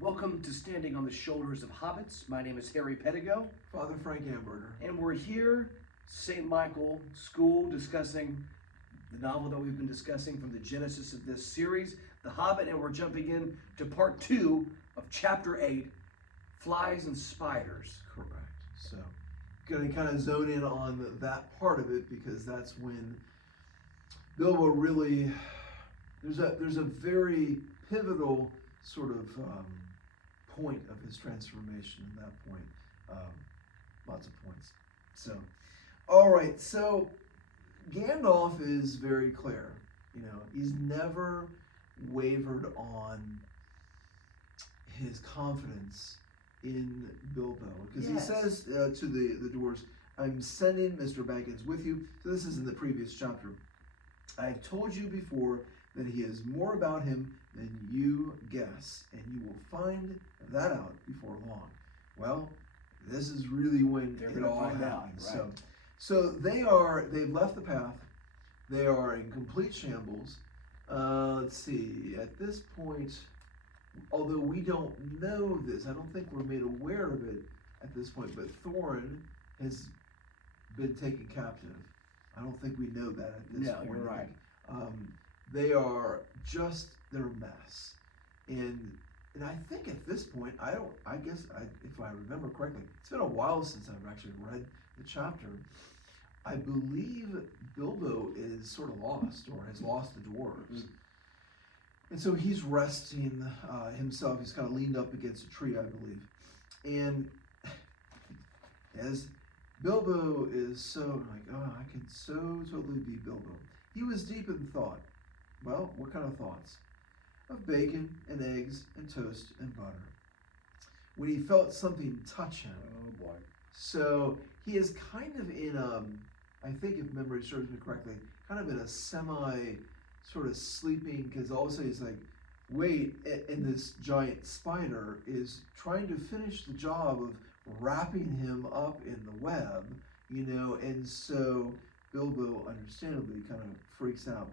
Welcome to Standing on the Shoulders of Hobbits. My name is Harry Pedigo. Father Frank Amberger. And we're here, St. Michael School, discussing the novel that we've been discussing from the genesis of this series, The Hobbit, and we're jumping in to part 2 of chapter 8, Flies and Spiders. Correct. So, going to kind of zone in on that part of it because that's when Bilbo really, there's a very pivotal sort of point of his transformation at that point. Lots of points. So, all right. So, Gandalf is very clear. You know, he's never wavered on his confidence in Bilbo because he says to the dwarves, "I'm sending Mr. Baggins with you." So this is in the previous chapter. "I've told you before that he is more about him than you guess, and you will find that out before long." Well, this is really when it all happens. Right. So they've left the path. They are in complete shambles. Let's see, at this point, although we don't know this, I don't think we're made aware of it at this point, but Thorin has been taken captive. I don't think we know that at this point. You're right. They're a mess. And I think at this point, if I remember correctly, it's been a while since I've actually read the chapter. I believe Bilbo is sort of lost or has lost the dwarves. And so he's resting himself. He's kind of leaned up against a tree, I believe. And as Bilbo is so I can so totally be Bilbo. He was deep in thought. Well, what kind of thoughts? Of bacon and eggs and toast and butter. When he felt something touch him. Oh boy. So he is kind of in I think if memory serves me correctly, kind of in a semi sort of sleeping, because all of a sudden he's like, wait, and this giant spider is trying to finish the job of wrapping him up in the web, and so Bilbo understandably kind of freaks out.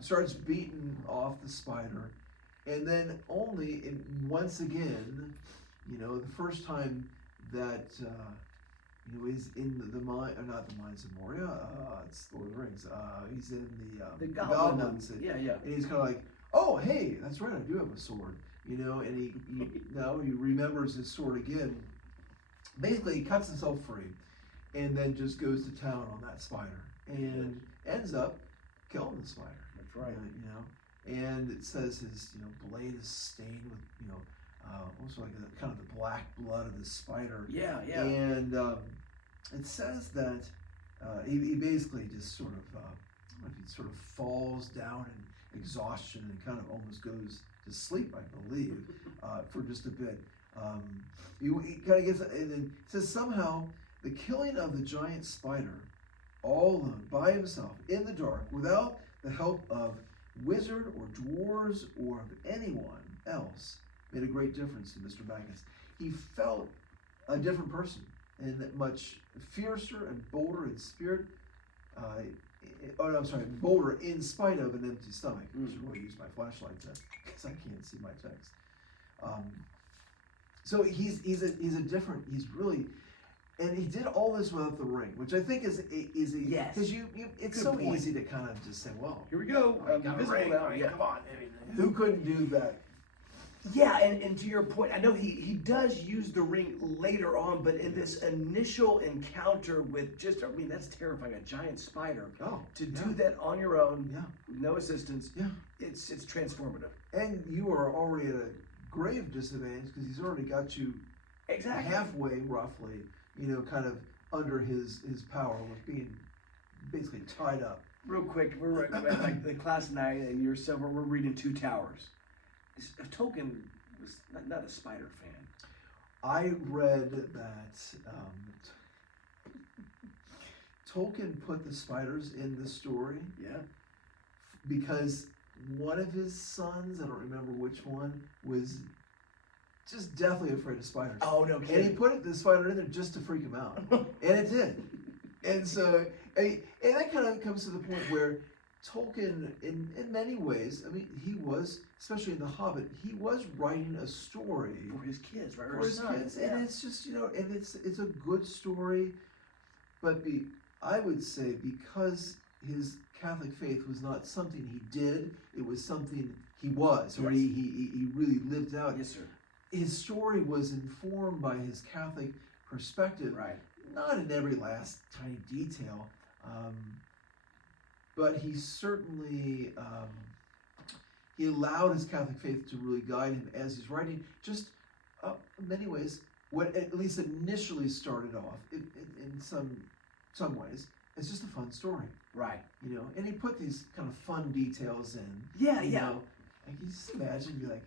Starts beating off the spider, and then once again, the first time that he's in the mine, or not the mines of Moria, it's Lord of the Rings. He's in the goblins. Yeah. And he's kind of like, oh, hey, that's right, I do have a sword, and he now he remembers his sword again. Basically, he cuts himself free, and then just goes to town on that spider, and ends up killing the spider. That's right. And it says his blade is stained with also like kind of the black blood of the spider. Yeah. And it says that he basically just sort of falls down in exhaustion and kind of almost goes to sleep, I believe, for just a bit. He kind of gets, and then it says somehow the killing of the giant spider all alone, by himself, in the dark, without the help of wizard or dwarves or of anyone else, made a great difference to Mr. Baggins. He felt a different person, and much fiercer and bolder in spirit. Bolder in spite of an empty stomach. I should really use my flashlight because I can't see my text. So he's really. And he did all this without the ring, which I think is yes. Because it's so easy to kind of just say, well, here we go. Ring now. Yeah. Come on. Who couldn't do that? Yeah, and to your point, I know he does use the ring later on, but in this initial encounter with that's terrifying, a giant spider. To do that on your own, no assistance. Yeah, it's transformative. And you are already at a grave disadvantage because he's already got you halfway, roughly. Kind of under his power with being basically tied up. Real quick, we're like the class and I and yourself, we're reading Two Towers. Tolkien was not a spider fan. I read that Tolkien put the spiders in the story. Yeah. Because one of his sons, I don't remember which one, was just deathly afraid of spiders. Oh, no kidding. And he put the spider in there just to freak him out. And it did. And so, and that kind of comes to the point where Tolkien, in many ways, I mean, he was, especially in The Hobbit, he was writing a story For his kids, right? for his kids, and it's just, and it's a good story, but I would say because his Catholic faith was not something he did, it was something he was, or Yes. he really lived out. Yes, sir. His story was informed by his Catholic perspective, Right. not in every last tiny detail, but he certainly he allowed his Catholic faith to really guide him as he's writing. Just in many ways, what at least initially started off in some ways, it's just a fun story, Right. and he put these kind of fun details in. Yeah, you yeah. know, like you just imagine, be like,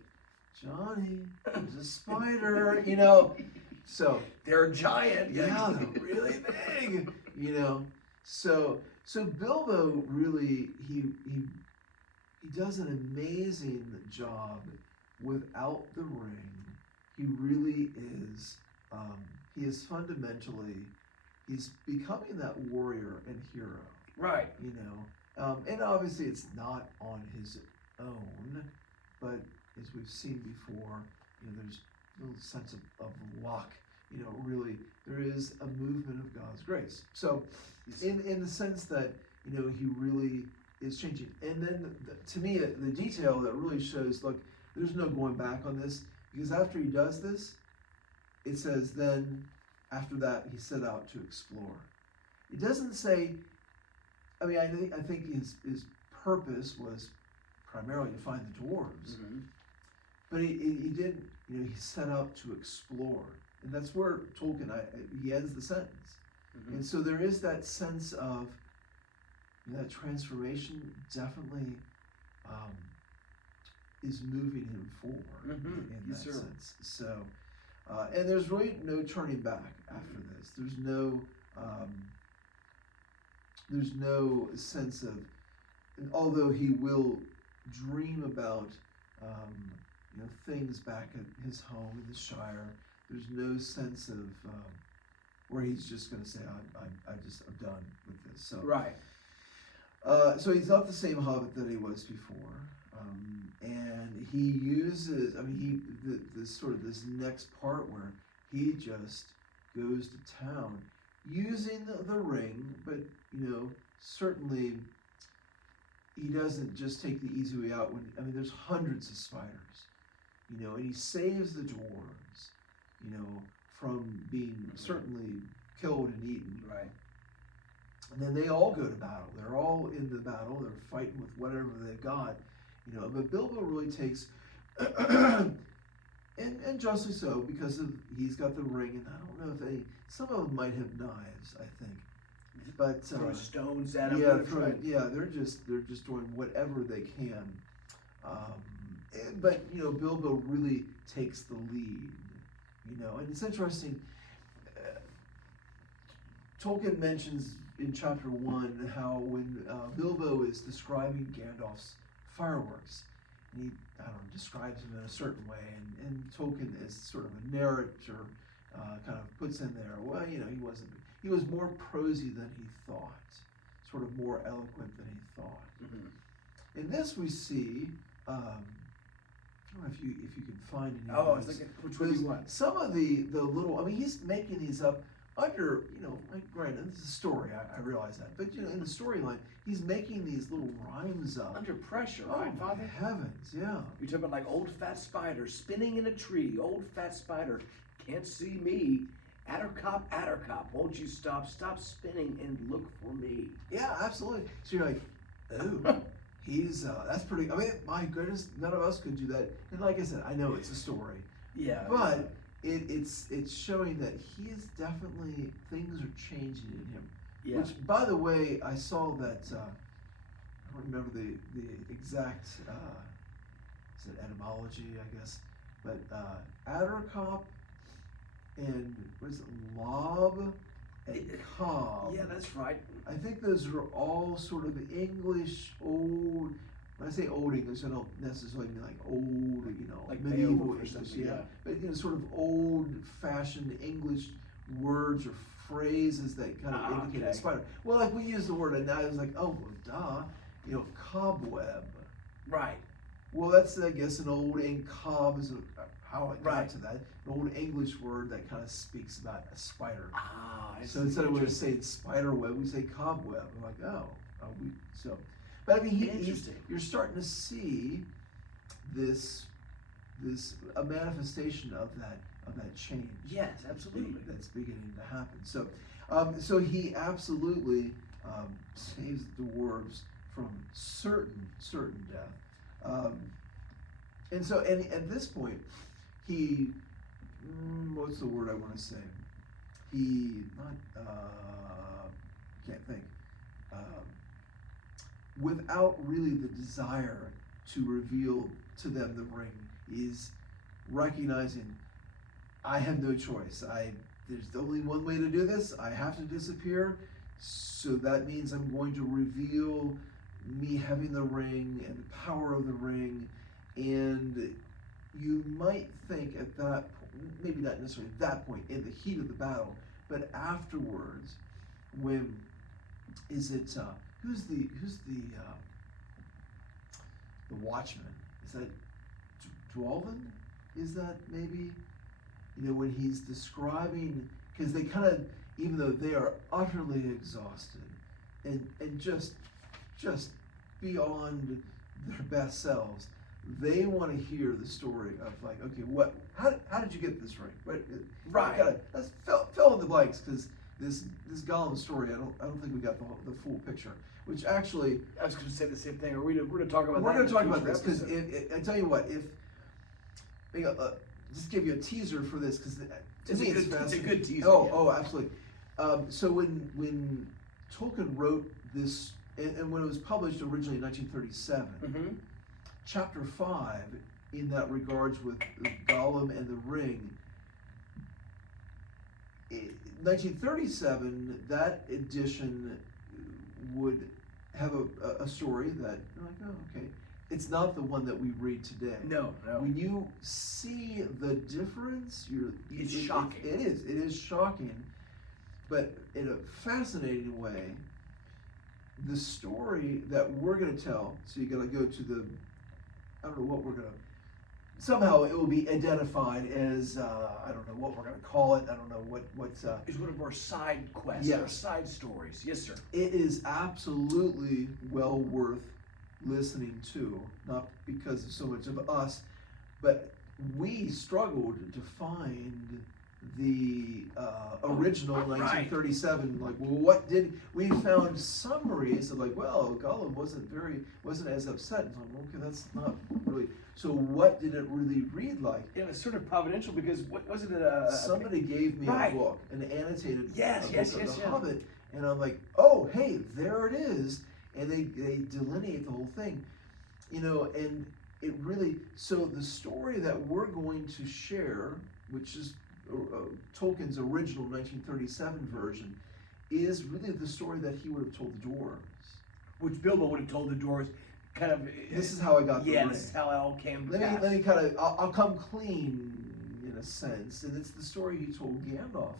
Johnny, there's a spider, So They're giant. yeah, they're really big, So Bilbo really he does an amazing job without the ring. He really is. He is fundamentally. He's becoming that warrior and hero. Right. And obviously it's not on his own, but as we've seen before, there's a little sense of luck. Really, there is a movement of God's grace. So, in the sense that he really is changing. And then, to me, the detail that really shows, look, there's no going back on this, because after he does this, it says then after that he set out to explore. It doesn't say. I mean, I think his purpose was primarily to find the dwarves. Mm-hmm. But he did, he set out to explore. And that's where Tolkien, he ends the sentence. Mm-hmm. And so there is that sense of, that transformation definitely is moving him forward in Yes, that sir. sense. So, and there's really no turning back after this. There's no sense of, and although he will dream about, things back at his home in the Shire, there's no sense of where he's just going to say, I'm done with this. So Right. So he's not the same Hobbit that he was before, and he uses. I mean, this sort of this next part where he just goes to town using the ring, but certainly he doesn't just take the easy way out. There's hundreds of spiders. And he saves the dwarves, from being certainly killed and eaten. Right. And then they all go to battle. They're all in the battle. They're fighting with whatever they've got, But Bilbo really takes, and justly so, because he's got the ring. And I don't know if some of them might have knives, I think. But Throw stones at him. They're just doing whatever they can. But Bilbo really takes the lead. And it's interesting. Tolkien mentions in chapter 1 how when Bilbo is describing Gandalf's fireworks, and he describes them in a certain way, and Tolkien is sort of a narrator, kind of puts in there, well, he was more prosy than he thought, sort of more eloquent than he thought. Mm-hmm. In this we see, I don't know if you can find any. Oh, I was thinking, which one do you want? Some of the little, he's making these up under, granted, this is a story, I realize that, but in the storyline, he's making these little rhymes up. Under pressure, Oh, right, Father? my heavens, yeah. You're talking about like old fat spider spinning in a tree. Old fat spider can't see me. Attercop, won't you stop spinning and look for me? Yeah, absolutely. So you're like, oh, he's, that's pretty, my goodness, none of us could do that. And like I said, I know it's a story. Yeah. But it's showing that he is definitely, things are changing in him. Yeah. Which, by the way, I saw that, I don't remember the exact, is it etymology, I guess, but Attercop and what is it, Lob and Cobb. Yeah, that's right. I think those are all sort of English old. When I say old English, I don't necessarily mean like old, Like medieval Beowulf or English, something, yeah. yeah. But sort of old-fashioned English words or phrases that kind of indicate okay. a spider. Well, like we use the word, and now it's like, oh, well, duh. cobweb. Right. Well, that's, I guess, an old cob is how it got Right. to that. An old English word that kind of speaks about a spider. Ah, I So see. instead of we saying spider web, we say cobweb. I'm like, but I mean, Interesting. you're starting to see this a manifestation of that change. Yes, absolutely. That's beginning to happen. So he absolutely saves the dwarves from certain death. And so, and at this point, he, what's the word I want to say? He, can't think. Without really the desire to reveal to them the ring, is recognizing, I have no choice. There's only one way to do this. I have to disappear. So that means I'm going to reveal me having the ring and the power of the ring. And you might think at that point, maybe not necessarily at that point, in the heat of the battle, but afterwards, when is it who's the watchman? Is that Dwalvin? Is that maybe, when he's describing, because they kind of, even though they are utterly exhausted and just beyond their best selves, they want to hear the story of, like, okay, how did you get this ring? Right. Let's fill in the blanks, because this Gollum story, I don't think we got the full picture. Which actually, I was going to say the same thing. We're going to talk about. We're that going to talk in a about this, because future I tell you what, if just give you a teaser for this, because to me it's fascinating. It's a good teaser. Oh, absolutely. So when Tolkien wrote this, and when it was published originally in 1937, Mm-hmm. chapter 5, in that regards with Gollum and the ring, 1937, that edition would have a story that you're like, oh, okay. It's not the one that we read today. No. When you see the difference, It's shocking. It is shocking, but in a fascinating way. The story that we're going to tell, so you got to go to I don't know what we're going to, somehow it will be identified as, I don't know what we're going to call it. I don't know what's It's one of our side quests, Yes. our side stories. Yes, sir. It is absolutely well worth listening to, not because of so much of us, but we struggled to find the original 1937. Like, well, we found summaries of, like, well, Gollum wasn't as upset. And I'm like, okay, that's not really. So what did it really read like? It was sort of providential, because what wasn't it? Somebody gave me Right. a book, an annotated Yes, book yes, of yes, the yes. Hobbit, and I'm like, oh, hey, there it is, and they delineate the whole thing, and it really. So the story that we're going to share, which is Tolkien's original 1937 version, is really the story that he would have told the dwarves. Which Bilbo would have told the dwarves, kind of. This is how I got the ring. This is how it all came to Let pass. me kind of. I'll come clean in a sense, and it's the story he told Gandalf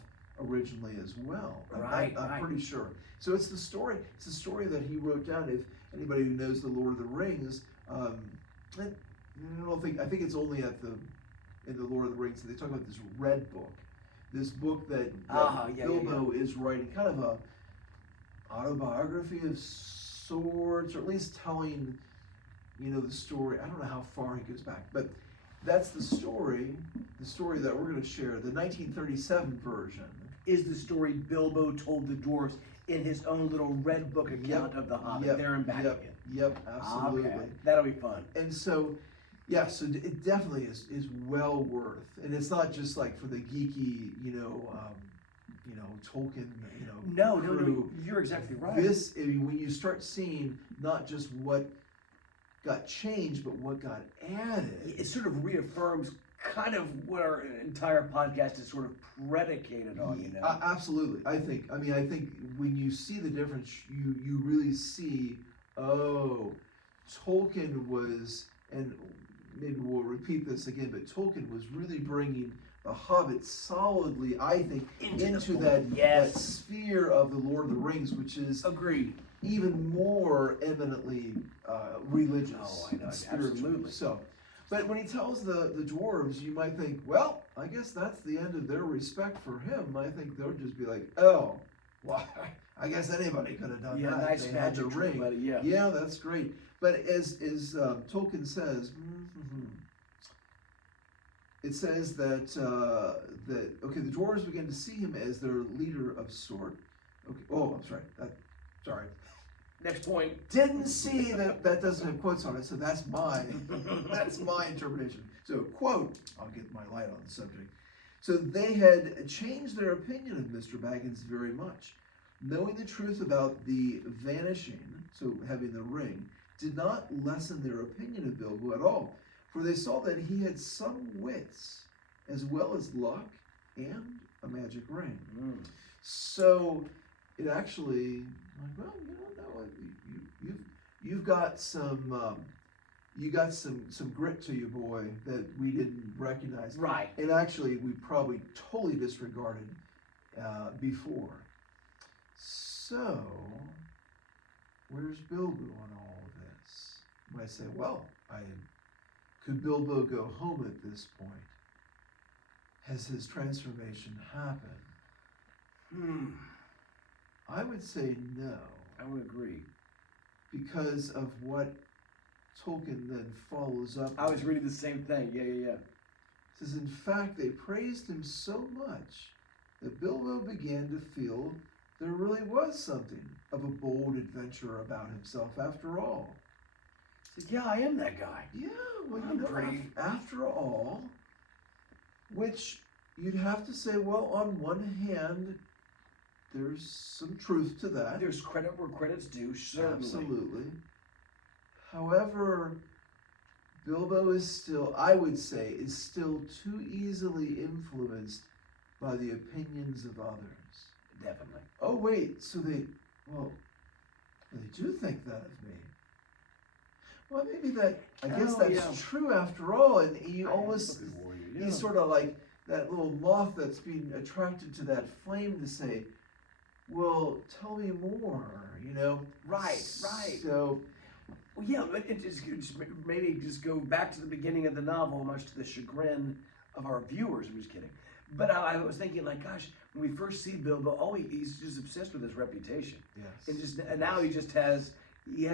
originally as well. Right, I'm pretty sure. So it's the story. It's the story that he wrote down. If anybody who knows the Lord of the Rings, I think it's only in the Lord of the Rings that they talk about this red book. This book that Bilbo is writing, kind of a autobiography of sorts, or at least telling, the story. I don't know how far he goes back, but that's the story that we're going to share. The 1937 version is the story Bilbo told the dwarves in his own little red book account of the Hobbit. There and back again. Yep, absolutely. Okay. That'll be fun. And so, yeah, so it definitely is well worth, and it's not just like for the geeky, Tolkien, No, crew. you're exactly right. When you start seeing not just what got changed, but what got added, it sort of reaffirms kind of what our entire podcast is sort of predicated on, Absolutely. I think when you see the difference, you really see, Tolkien was, and maybe we'll repeat this again, but Tolkien was really bringing the Hobbit solidly, I think, into that sphere of the Lord of the Rings, which is agreed. even more eminently religious Oh, I know, and spiritual. absolutely. So, but when he tells the dwarves, you might think, well, I guess that's the end of their respect for him. I think they'll just be like, oh, well, I guess anybody could have done Yeah, that. nice They had the magic trick, ring. buddy, yeah. Yeah, that's great. But as Tolkien says, it says that okay, the dwarves began to see him as their leader of sort. Okay. Oh, I'm sorry. Sorry. Next point. Didn't see that doesn't have quotes on it, so that's my interpretation. So quote, I'll get my light on the subject. So they had changed their opinion of Mr. Baggins very much. Knowing the truth about the vanishing, so having the ring, did not lessen their opinion of Bilbo at all, for they saw that he had some wits, as well as luck and a magic ring. So it actually, like, well, you've got some grit to you, boy, that we didn't recognize. Right. And actually, we probably totally disregarded before. So, where's Bilbo on all of this? You might say, well, could Bilbo go home at this point? Has his transformation happened? I would say no. I would agree. Because of what Tolkien then follows up. I was reading the same thing. Yeah. It says, in fact, they praised him so much that Bilbo began to feel there really was something of a bold adventurer about himself after all. He said, yeah, I am that guy. Yeah, well, I'm pretty. After all, which you'd have to say, well, on one hand, there's some truth to that. There's credit where credit's due, certainly. Absolutely. However, Bilbo is still, I would say, is still too easily influenced by the opinions of others. Definitely. Oh, wait, so they do think that of me. Well, maybe I guess that's true after all, and you almost, he's sort of like that little moth that's being attracted to that flame to say, well, tell me more, Right. So, well, yeah, maybe just go back to the beginning of the novel, much to the chagrin of our viewers. I'm just kidding. But I was thinking, like, gosh, when we first see Bilbo, he's just obsessed with his reputation. yes. And now he has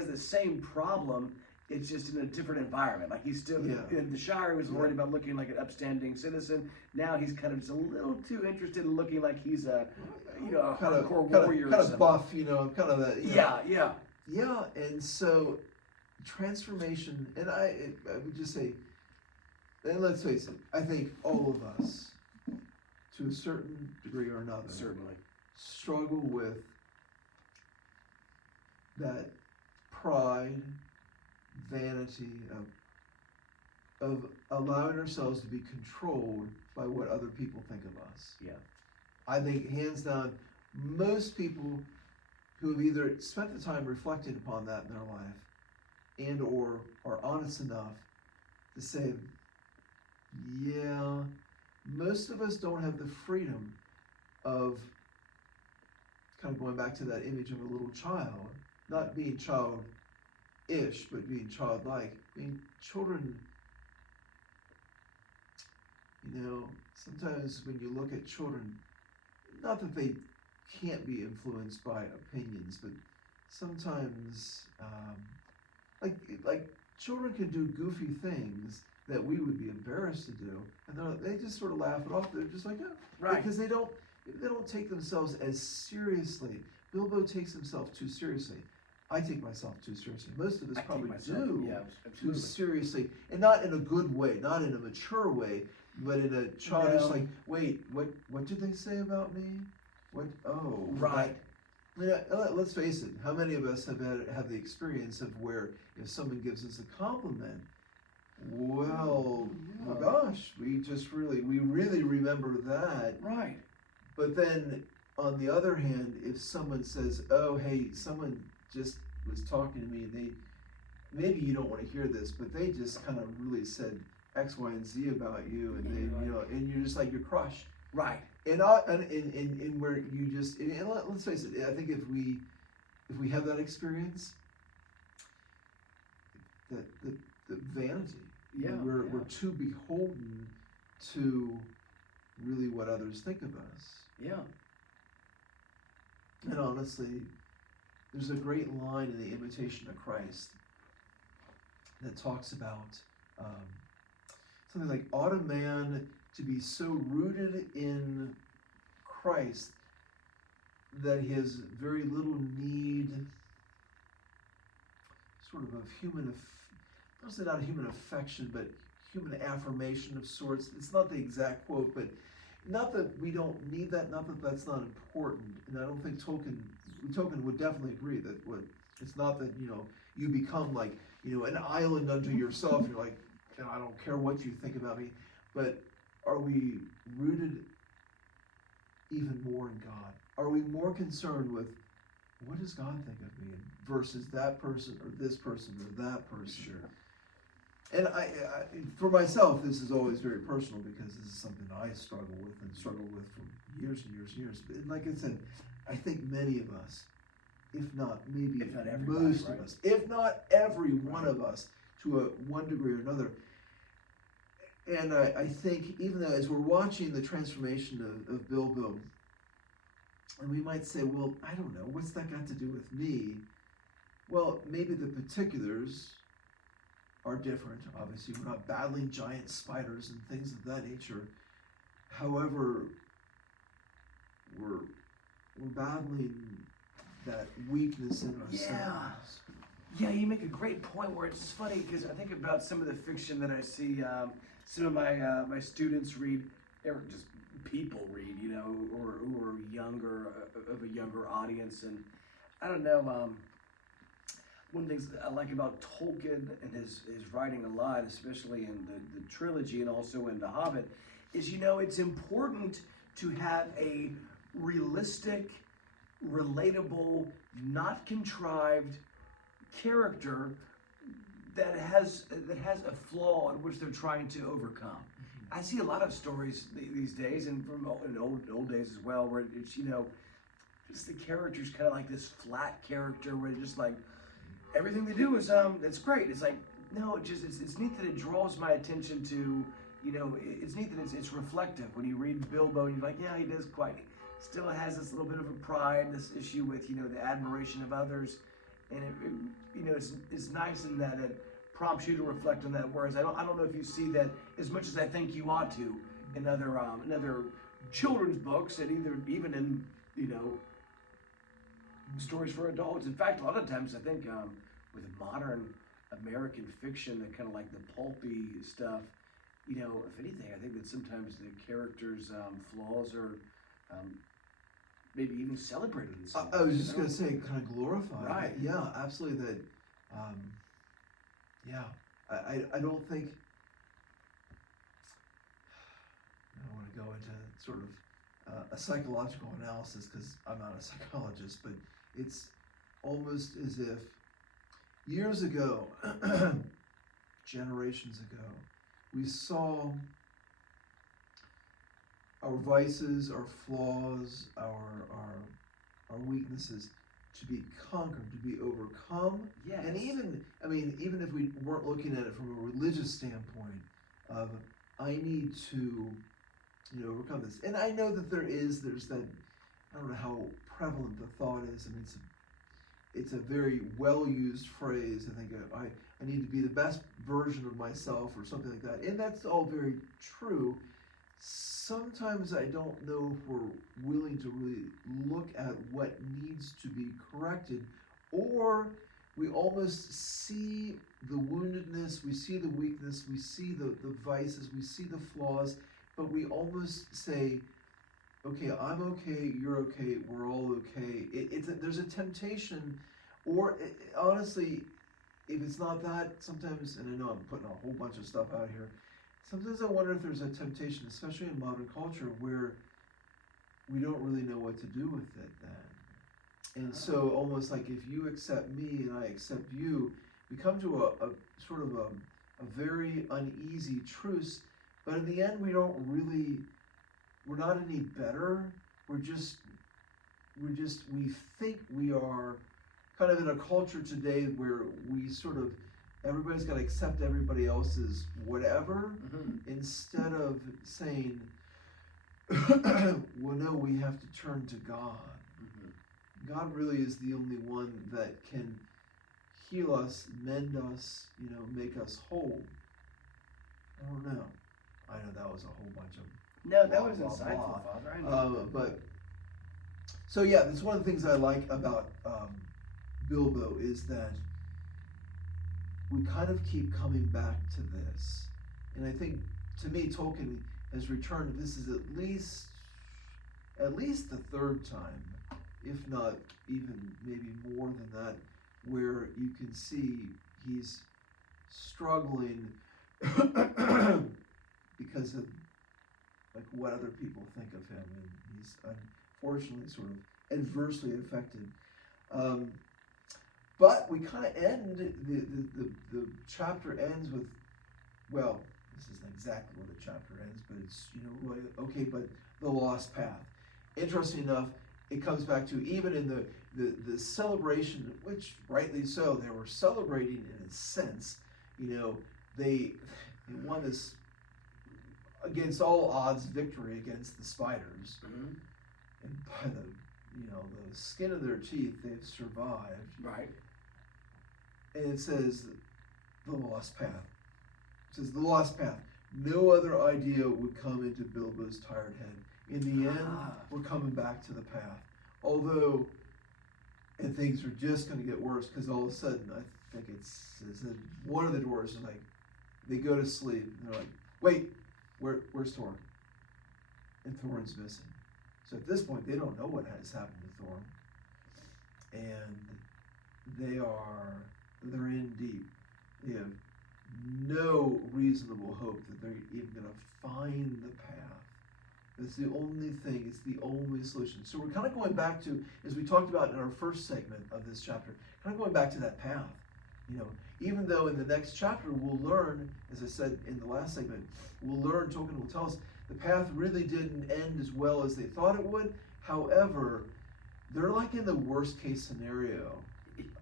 the same problem. It's just in a different environment. Like, he's still in the Shire. He was worried about looking like an upstanding citizen. Now he's kind of just a little too interested in looking like he's a hardcore warrior. Kind of buff, kind of that. Yeah. Yeah, and so transformation, and I would just say, and let's face it, I think all of us, to a certain degree or another, Certainly. struggle with that pride, vanity of allowing ourselves to be controlled by what other people think of us. Yeah. I think hands down, most people who have either spent the time reflecting upon that in their life and or are honest enough to say, yeah, most of us don't have the freedom of kind of going back to that image of a little child, not being childish, but being childlike. I mean, children, sometimes when you look at children, not that they can't be influenced by opinions, but sometimes, like children can do goofy things that we would be embarrassed to do, and they just sort of laugh it off. They're just like, yeah, Right. because they don't take themselves as seriously. Bilbo takes himself too seriously. I take myself too seriously. Most of us probably do Yeah, too absolutely. seriously, and not in a good way, not in a mature way, but in a childish, No. like, wait, what did they say about me? What? Oh, Right. Let's face it. How many of us have the experience of where if someone gives us a compliment, well, oh gosh, we really remember that. Right. But then, on the other hand, if someone says, "Oh, hey, someone just was talking to me, maybe you don't want to hear this, but they just kind of really said X, Y, and Z about you," and and you're just like, you're crushed. Right. And where you just, and let's face it, I think if we if we have that experience, the vanity. Yeah, We're too beholden to really what others think of us. Yeah. And honestly, there's a great line in The Imitation of Christ that talks about something like, ought a man to be so rooted in Christ that he has very little need sort of human, not human affection, but human affirmation of sorts. It's not the exact quote, but not that we don't need that, not that that's not important. And I don't think Tolkien would definitely agree that it's not that, you become like, an island unto yourself. You're like, I don't care what you think about me. But are we rooted even more in God? Are we more concerned with what does God think of me versus that person or this person or that person? Sure. And I, for myself, this is always very personal because this is something I struggle with for years and years and years. And like I said, I think many of us, if not maybe If not everybody, most right? of us, if not every one of us, to one degree or another. And I think even though as we're watching the transformation of Bilbo, and we might say, well, I don't know, what's that got to do with me? Well, maybe the particulars are different. Obviously, we're not battling giant spiders and things of that nature. However, we're battling that weakness in ourselves. Yeah, you make a great point where it's funny because I think about some of the fiction that I see some of my students read, or just people read, or who are younger, of a younger audience. And I don't know, one of the things that I like about Tolkien and his writing a lot, especially in the trilogy and also in The Hobbit, is, it's important to have a realistic, relatable, not contrived character that has a flaw in which they're trying to overcome. I see a lot of stories these days, and from in old days as well, where it's just the character's kind of like this flat character where they're just like everything they do is it's great. It's like no, it's neat that it draws my attention to it's neat that it's reflective when you read Bilbo and you're like he does still has this little bit of a pride, this issue with the admiration of others, and it's nice in that it prompts you to reflect on that. Whereas I don't know if you see that as much as I think you ought to in other children's books, and even in stories for adults. In fact, a lot of times I think with modern American fiction, that kind of like the pulpy stuff, if anything, I think that sometimes the characters' flaws are maybe even celebrated in some I was just going to say, kind of glorified. Right. Yeah, absolutely. That. I don't think. I don't want to go into sort of a psychological analysis because I'm not a psychologist, but it's almost as if years ago, generations ago, we saw our vices, our flaws, our weaknesses to be conquered, to be overcome. Yes. And even if we weren't looking at it from a religious standpoint of, I need to, overcome this. And I know that there's that, I don't know how prevalent the thought is. I mean, it's a very well-used phrase. I think I need to be the best version of myself or something like that. And that's all very true. Sometimes I don't know if we're willing to really look at what needs to be corrected, or we almost see the woundedness, we see the weakness, we see the vices, we see the flaws, but we almost say, okay, I'm okay, you're okay, we're all okay. There's a temptation, or honestly, if it's not that, sometimes, and I know I'm putting a whole bunch of stuff out here, sometimes I wonder if there's a temptation, especially in modern culture, where we don't really know what to do with it then. And so almost like if you accept me and I accept you, we come to a sort of a very uneasy truce, but in the end we're not any better. We think we are kind of in a culture today where we sort of, everybody's got to accept everybody else's whatever, instead of saying, well, no, we have to turn to God. God really is the only one that can heal us, mend us, make us whole. I don't know. I know that was a whole bunch of No, that was insightful, Father. I know. but so yeah, that's one of the things I like about Bilbo, is that we kind of keep coming back to this, and I think, to me, Tolkien has returned. This is at least the third time, if not even maybe more than that, where you can see he's struggling because of like what other people think of him, and he's unfortunately sort of adversely affected. But we kind of end, the chapter ends with, well, this isn't exactly where the chapter ends, but it's, really, okay, but the lost path. Interesting enough, it comes back to, even in the celebration, which rightly so, they were celebrating in a sense, they won this against all odds victory against the spiders, and by the skin of their teeth, they've survived. Right. And it says the lost path. It says the lost path. No other idea would come into Bilbo's tired head. In the end, we're coming back to the path. Although, and things are just going to get worse, because all of a sudden, I think it's one of the dwarves is like, they go to sleep, and they're like, wait, where's Thorin? And Thorin's missing. So at this point, they don't know what has happened to Thorin. And they're in deep. They have no reasonable hope that they're even going to find the path. It's the only thing, it's the only solution. So we're kind of going back to, as we talked about in our first segment of this chapter, kind of going back to that path. Even though in the next chapter we'll learn, as I said in the last segment, Tolkien will tell us, the path really didn't end as well as they thought it would. However, they're like in the worst case scenario.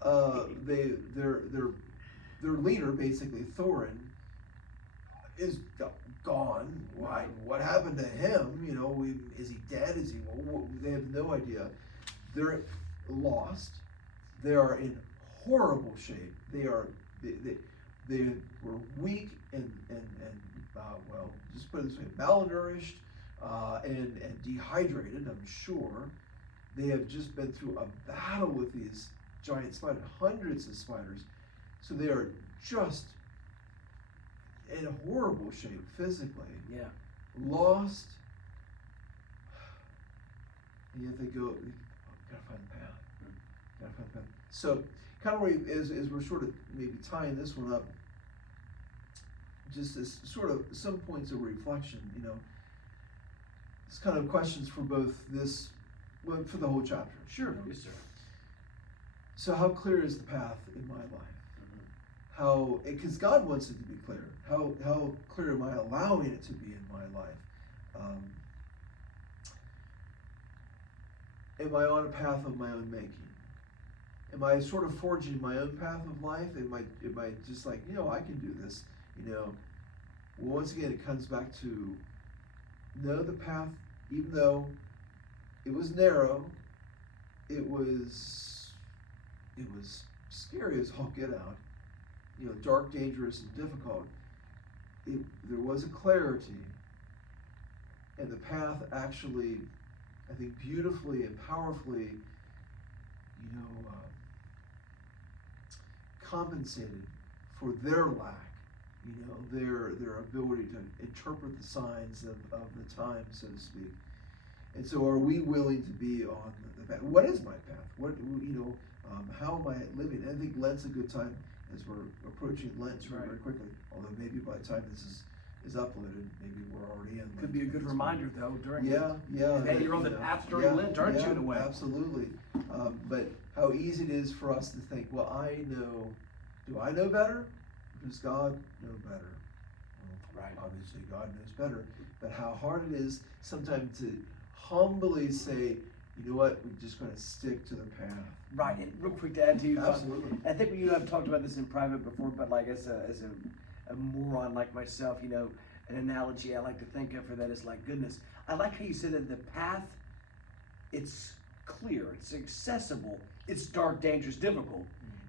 Their leader, basically Thorin, is gone. Why? What happened to him? Is he dead? Is he? They have no idea. They're lost. They are in horrible shape. They were weak and well, just put it this way, malnourished and dehydrated. I'm sure they have just been through a battle with these giant spiders, hundreds of spiders. So they are just in horrible shape physically. Yeah. Lost. And yet they go, gotta find the path. Gotta find the path. So kind of where, as we're sort of maybe tying this one up, just as sort of some points of reflection, it's kind of questions for both this, well, for the whole chapter. Sure. Yes, sir. So how clear is the path in my life? How, because God wants it to be clear. How clear am I allowing it to be in my life? Am I on a path of my own making? Am I sort of forging my own path of life? Am I just like, I can do this? Well, once again, it comes back to know the path, even though it was narrow, it was scary as all get out. Dark, dangerous, and difficult. There was a clarity, and the path actually, I think, beautifully and powerfully, compensated for their lack, their ability to interpret the signs of the time, so to speak. And so, are we willing to be on the path? What is my path? How am I living? I think Lent's a good time, as we're approaching Lent very quickly. Although maybe by the time this is uploaded, maybe we're already in. Could be a good reminder, though, during. Yeah. Hey, you're on the path during Lent, aren't you, in a way? Absolutely. But how easy it is for us to think, well, do I know better? Or does God know better? Well, right. Obviously, God knows better. But how hard it is sometimes to humbly say, you know what, we're just going to stick to the path. Right, and real quick to add to you, Absolutely. I think you have talked about this in private before, but like as a moron like myself, you know, an analogy I like to think of for that is like, goodness, I like how you said that the path, it's clear, it's accessible, it's dark, dangerous, difficult.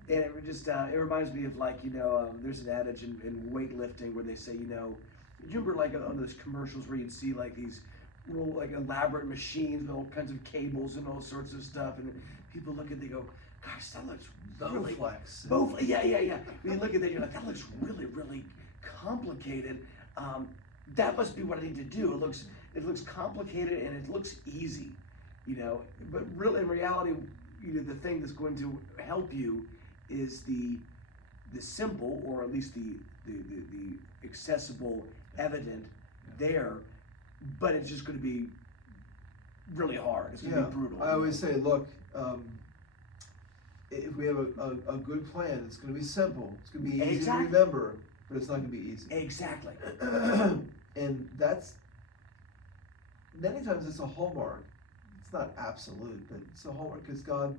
And it just, it reminds me of like, you know, there's an adage in weightlifting where they say, you know, do you remember like on those commercials where you'd see like these real like elaborate machines with all kinds of cables and all sorts of stuff, and people look at it, they go, gosh, that looks really Bowflex. yeah. When you look at that, you're like, that looks really complicated. That must be what I need to do. It looks complicated and it looks easy, you know. But really, in reality, you know, the thing that's going to help you is the simple, or at least the accessible, evident there. But it's just going to be really hard. It's going to be brutal. I always say, look, if we have a good plan, it's going to be simple. It's going to be easy to remember, but it's not going to be easy. Exactly. And that's, many times it's a hallmark. It's not absolute, but it's a hallmark because God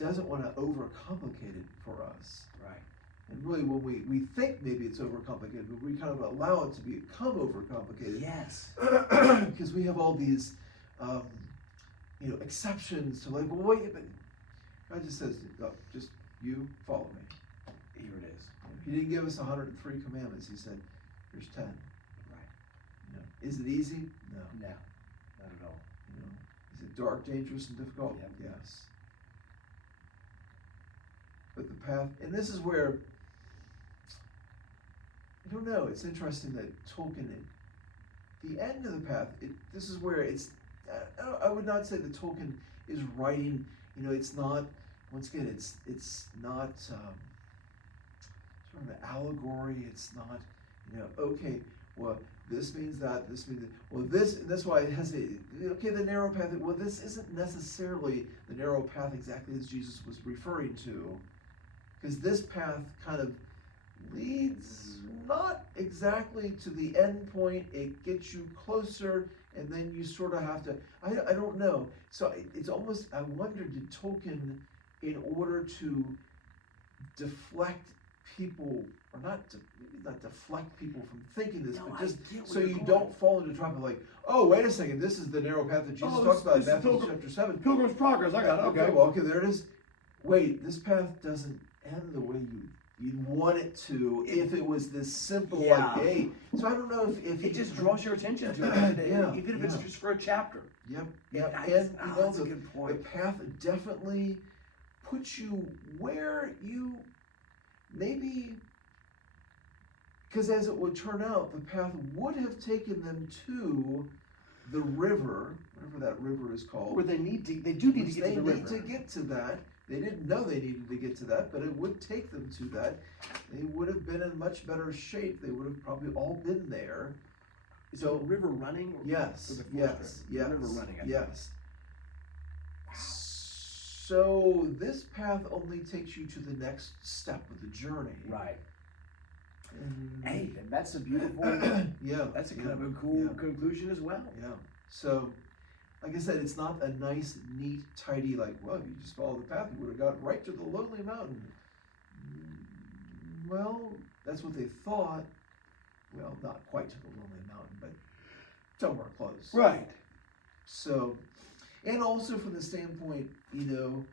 doesn't want to overcomplicate it for us. Right. And really, when we think maybe it's overcomplicated, but we kind of allow it to become overcomplicated. Yes. Because we have all these, you know, exceptions to like, well, wait, but God just says, oh, just you follow me. Here it is. He didn't give us 103 commandments. He said, here's 10. Right. You know, is it easy? No. No, not at all. You know, is it dark, dangerous, and difficult? Yep. Yes. But the path, and this is where, I don't know, it's interesting that Tolkien, the end of the path, this is where it's, I would not say that Tolkien is writing, you know, it's not, once again, it's not sort of an allegory, it's not, you know, okay, well, this means that, this means that, well, that's why it has okay, the narrow path, well, this isn't necessarily the narrow path exactly as Jesus was referring to, because this path kind of leads not exactly to the end point, it gets you closer, and then you sort of have to, I don't know. So it's almost, I wonder, did Tolkien, in order to deflect people, or maybe not deflect people from thinking this, but just so you don't fall into the trap of like, oh, wait a second, this is the narrow path that Jesus talks about in Matthew chapter 7. Pilgrim's Progress, I got it. Okay, well, okay, there it is. Wait, this path doesn't end the way you'd want it to if it was this simple, like, hey. So I don't know if it just draws your attention to it, even if it's just for a chapter. Yep. And you know, that's a good point. The path definitely puts you where you maybe, because as it would turn out, the path would have taken them to the river, whatever that river is called. Where they do need to get to the river. They need to get to that. They didn't know they needed to get to that, but it would take them to that. They would have been in much better shape. They would have probably all been there. So river running? Yes. River running. Yes. So this path only takes you to the next step of the journey. Right. And hey, and that's a beautiful. That's a kind of a cool conclusion as well. Yeah. So, like I said, it's not a nice, neat, tidy, like, well, if you just follow the path, you would have gotten right to the lonely mountain. Well, that's what they thought. Well, not quite to the lonely mountain, but somewhere close. Right. So, and also from the standpoint, you know,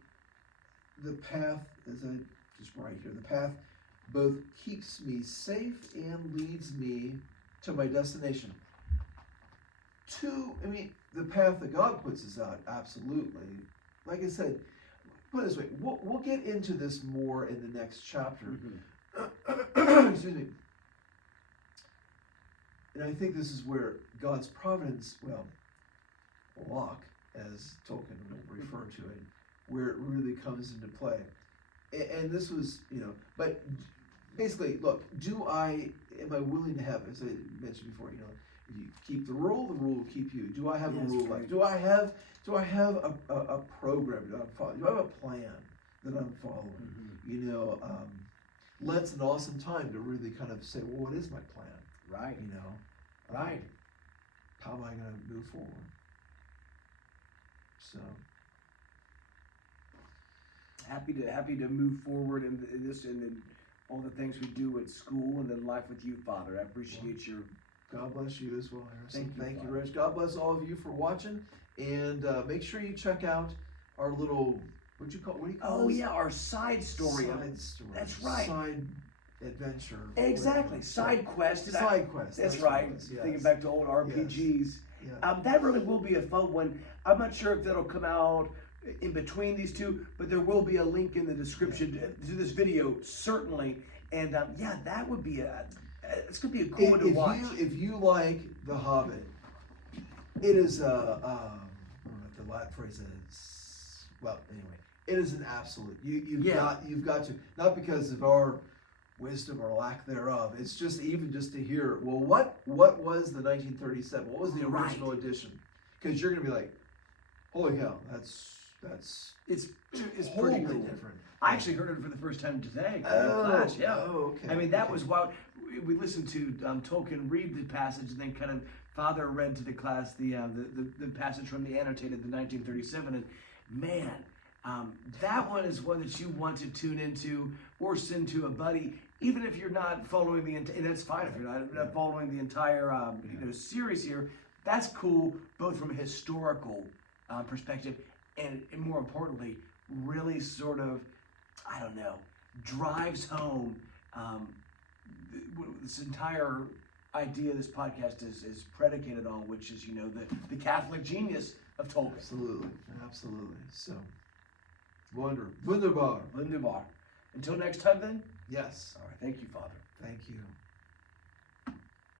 the path, as I just write here, the path both keeps me safe and leads me to my destination. The path that God puts us out, absolutely. Like I said, put it this way, we'll get into this more in the next chapter. Mm-hmm. Excuse me. And I think this is where God's providence, well, luck, as Tolkien would refer to it, where it really comes into play. And this was, you know, but basically, look, am I willing to have, as I mentioned before, you know, if you keep the rule will keep you. Do I have a rule life? Do I have a program that I'm following? Do I have a plan that I'm following? Mm-hmm. You know, Lent's an awesome time to really kind of say, well, what is my plan? Right. You know, right. How am I going to move forward? So happy to move forward in this and in all the things we do at school and then life with you, Father. I appreciate your. God bless you as well, Harrison. Thank you, Rich. God bless all of you for watching, and make sure you check out our little what do you call this? Yeah, our side story. Side story. That's right. Side adventure. Exactly. Side quest. Side quest. That's right. Yes. Thinking back to old RPGs. Yeah. That really will be a fun one. I'm not sure if that'll come out in between these two, but there will be a link in the description to this video, certainly. And that would be it's gonna be a cool one to watch. If you like The Hobbit, it is I don't know if the Latin phrase is, well, anyway, it is an absolute. You've got to, not because of our wisdom or lack thereof. It's just even just to hear, well, what was the 1937? What was the original edition? Because you're gonna be like, holy cow, that's it's totally pretty cool. different. I actually heard it for the first time today. Class, yeah. Oh, okay. I mean, that was wild. We listened to Tolkien read the passage, and then kind of Father read to the class the passage from the annotated, the 1937, and man, that one is one that you want to tune into or send to a buddy, even if you're not following and that's fine if you're not following the entire series here. That's cool, both from a historical perspective and more importantly, really sort of, I don't know, drives home this entire idea this podcast is predicated on, which is, the Catholic genius of Tolkien. Absolutely. So, wunderbar. Wunderbar. Until next time then? Yes. All right. Thank you, Father. Thank you.